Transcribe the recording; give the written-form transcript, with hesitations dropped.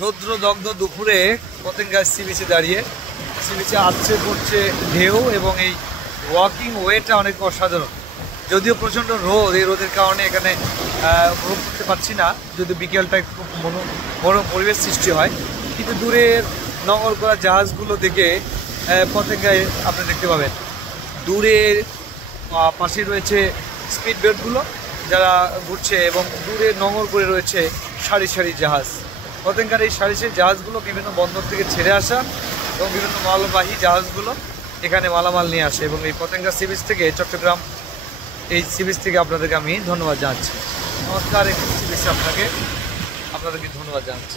রৌদ্রদগ্ধ দুপুরে পতেঙ্গা সি বিচে দাঁড়িয়ে, সি বিচে আছড়ে পড়ছে ঢেউ এবং এই ওয়াকিং ওয়েটা অনেক অসাধারণ। যদিও প্রচণ্ড রোদ, এই রোদের কারণে এখানে উপভোগ করতে পারছি না, যদি বিকেলটা খুব মনোরম পরিবেশ সৃষ্টি হয়। কিন্তু দূরের নঙর করা জাহাজগুলো দেখে পতেঙ্গায় আপনি দেখতে পাবেন। দূরের পাশে রয়েছে স্পিড বোটগুলো যারা ঘুরছে এবং দূরে নঙর করে রয়েছে সারি সারি জাহাজ। পতেঙ্গার এই সারি সারি জাহাজগুলো বিভিন্ন বন্দর থেকে ছেড়ে আসা এবং বিভিন্ন মালবাহী জাহাজগুলো এখানে মালামাল নিয়ে আসে। এবং এই পতেঙ্গা সি বিচ থেকে, চট্টগ্রাম এই সি বিচ থেকে আপনাদেরকে আমি ধন্যবাদ জানাচ্ছি। নমস্কার, এই সি বিচে আপনাদেরকে ধন্যবাদ জানাচ্ছি।